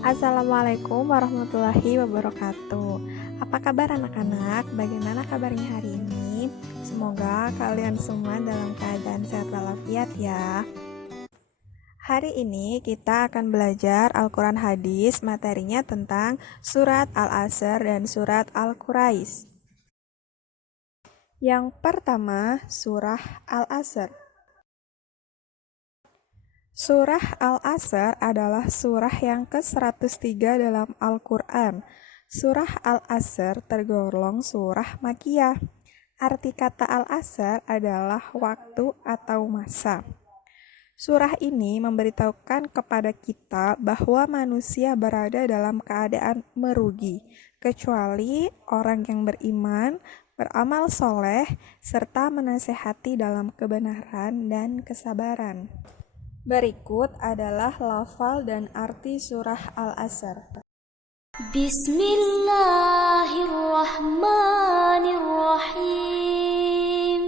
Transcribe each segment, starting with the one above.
Assalamualaikum warahmatullahi wabarakatuh. Apa kabar anak-anak? Bagaimana kabarnya hari ini? Semoga kalian semua dalam keadaan sehat walafiat ya. Hari ini kita akan belajar Al-Quran Hadis, materinya tentang surat Al-Asr dan surat Al-Quraisy. Yang pertama, surah Al-Asr. Surah Al-Asr adalah surah yang ke-103 dalam Al-Quran. Surah Al-Asr tergolong surah Makkiyah. Arti kata Al-Asr adalah waktu atau masa. Surah ini memberitahukan kepada kita bahwa manusia berada dalam keadaan merugi, kecuali orang yang beriman, beramal soleh, serta menasehati dalam kebenaran dan kesabaran. Berikut adalah lafal dan arti surah Al-Asr. Bismillahirrahmanirrahim.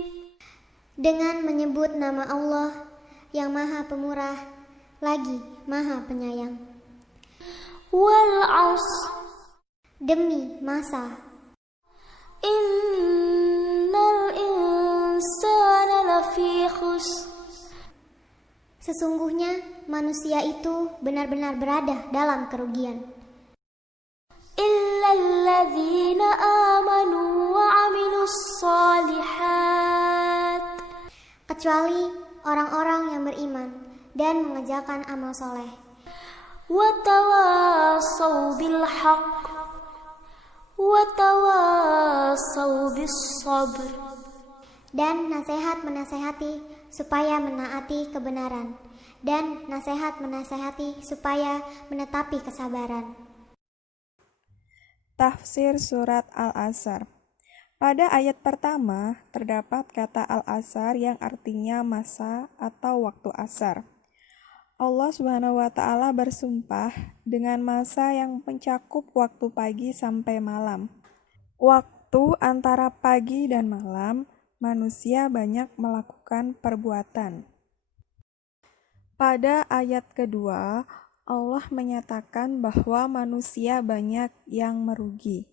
Dengan menyebut nama Allah yang Maha Pemurah lagi Maha Penyayang. Wal 'ashr, demi masa. Innal insana lafi khusr, sesungguhnya manusia itu benar-benar berada dalam kerugian. Illalladzina amanu wa 'amilus shalihat, kecuali orang-orang yang beriman dan mengerjakan amal soleh. Wa tawassaw bil haqq wa tawassaw bis sabr, dan nasihat menasehati supaya menaati kebenaran, dan nasihat menasehati supaya menetapi kesabaran. Tafsir surat Al-Asr. Pada ayat pertama terdapat kata Al-Asr yang artinya masa atau waktu asar. Allah Subhanahu wa Ta'ala bersumpah dengan masa yang mencakup waktu pagi sampai malam. Waktu antara pagi dan malam, manusia banyak melakukan perbuatan. Pada ayat kedua, Allah menyatakan bahwa manusia banyak yang merugi.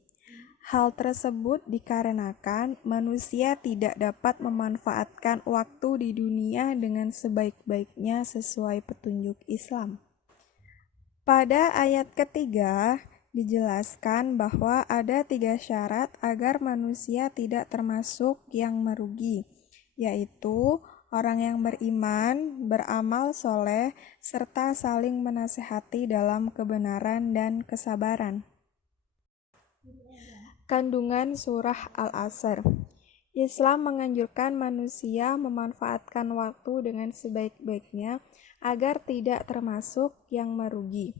Hal tersebut dikarenakan manusia tidak dapat memanfaatkan waktu di dunia dengan sebaik-baiknya sesuai petunjuk Islam. Pada ayat ketiga, dijelaskan bahwa ada 3 syarat agar manusia tidak termasuk yang merugi, yaitu orang yang beriman, beramal soleh, serta saling menasehati dalam kebenaran dan kesabaran. Kandungan surah Al-Asr. Islam menganjurkan manusia memanfaatkan waktu dengan sebaik-baiknya agar tidak termasuk yang merugi.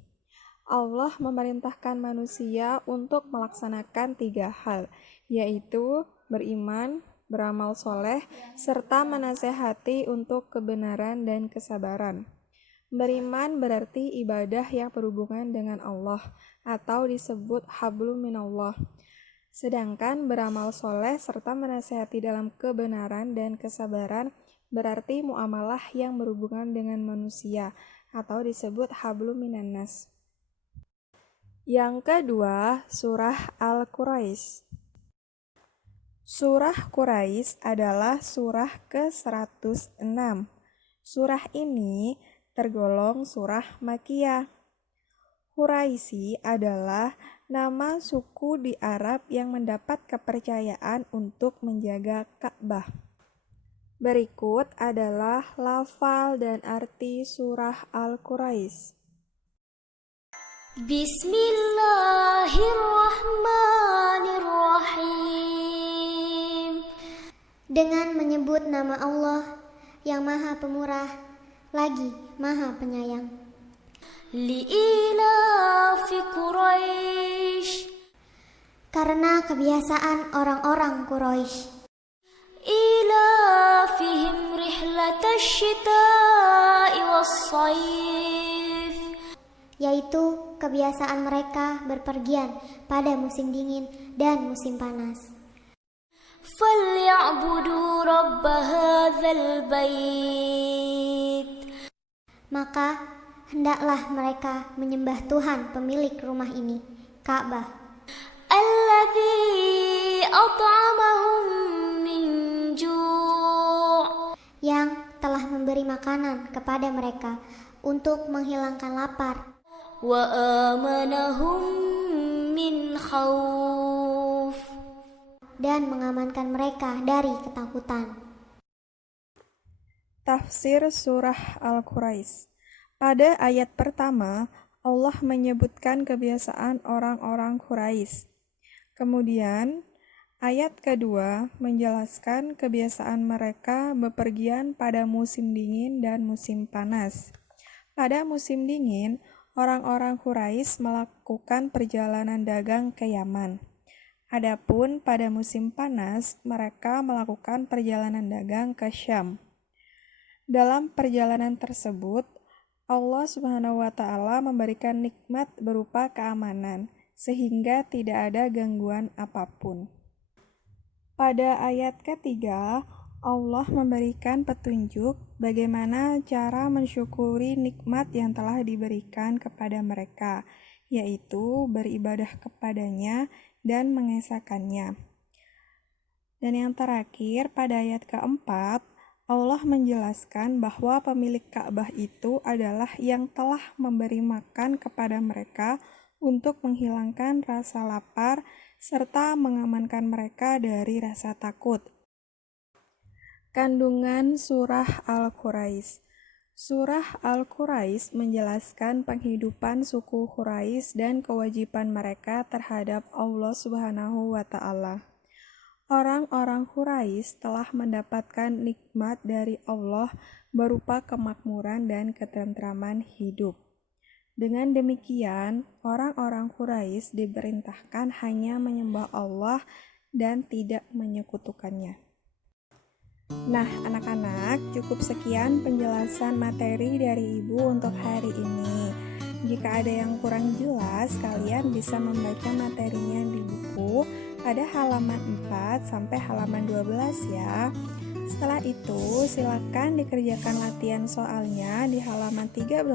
Allah memerintahkan manusia untuk melaksanakan 3 hal, yaitu beriman, beramal soleh, serta menasehati untuk kebenaran dan kesabaran. Beriman berarti ibadah yang berhubungan dengan Allah atau disebut hablum minallah. Sedangkan beramal soleh serta menasehati dalam kebenaran dan kesabaran berarti muamalah yang berhubungan dengan manusia atau disebut hablum minannas. Yang kedua, surah Al-Quraisy. Surah Quraisy adalah surah ke-106. Surah ini tergolong surah Makkiyah. Quraisy adalah nama suku di Arab yang mendapat kepercayaan untuk menjaga Ka'bah. Berikut adalah lafal dan arti surah Al-Quraisy. Bismillahirrahmanirrahim. Dengan menyebut nama Allah yang Maha Pemurah lagi Maha Penyayang. Li'ilafi Quraisy, karena kebiasaan orang-orang Quraisy. Ilafihim rihlatash shita'i was-shayf, yaitu kebiasaan mereka berpergian pada musim dingin dan musim panas. Falyabudu rabb hadzal bait, maka Hendaklah mereka menyembah Tuhan pemilik rumah ini, Ka'bah, الذي أطعمهم من جوع yang telah memberi makanan kepada mereka untuk menghilangkan lapar وآمنهم من خوف dan mengamankan mereka dari ketakutan. Tafsir Surah Al-Quraisy. Pada ayat pertama, Allah menyebutkan kebiasaan orang-orang Quraisy. Kemudian, ayat kedua menjelaskan kebiasaan mereka bepergian pada musim dingin dan musim panas. Pada musim dingin, orang-orang Quraisy melakukan perjalanan dagang ke Yaman. Adapun pada musim panas, mereka melakukan perjalanan dagang ke Syam. Dalam perjalanan tersebut, Allah Subhanahu wa Ta'ala memberikan nikmat berupa keamanan, sehingga tidak ada gangguan apapun. Pada ayat ketiga, Allah memberikan petunjuk bagaimana cara mensyukuri nikmat yang telah diberikan kepada mereka, yaitu beribadah kepadanya dan mengesahkannya. Dan yang terakhir, pada ayat keempat, Allah menjelaskan bahwa pemilik Ka'bah itu adalah yang telah memberi makan kepada mereka untuk menghilangkan rasa lapar serta mengamankan mereka dari rasa takut. Kandungan Surah Al-Quraisy. Surah Al-Quraisy menjelaskan penghidupan suku Quraisy dan kewajiban mereka terhadap Allah Subhanahu wa Ta'ala. Orang-orang Quraisy telah mendapatkan nikmat dari Allah berupa kemakmuran dan ketentraman hidup. Dengan demikian, orang-orang Quraisy diperintahkan hanya menyembah Allah dan tidak menyekutukannya. Nah, anak-anak, cukup sekian penjelasan materi dari Ibu untuk hari ini. Jika ada yang kurang jelas, kalian bisa membaca materinya di buku pada halaman 4 sampai halaman 12 ya. Setelah itu, silakan dikerjakan latihan soalnya di halaman 13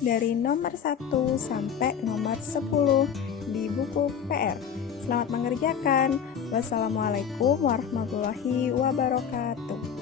dari nomor 1 sampai nomor 10 di buku PR. Selamat mengerjakan. Wassalamualaikum warahmatullahi wabarakatuh.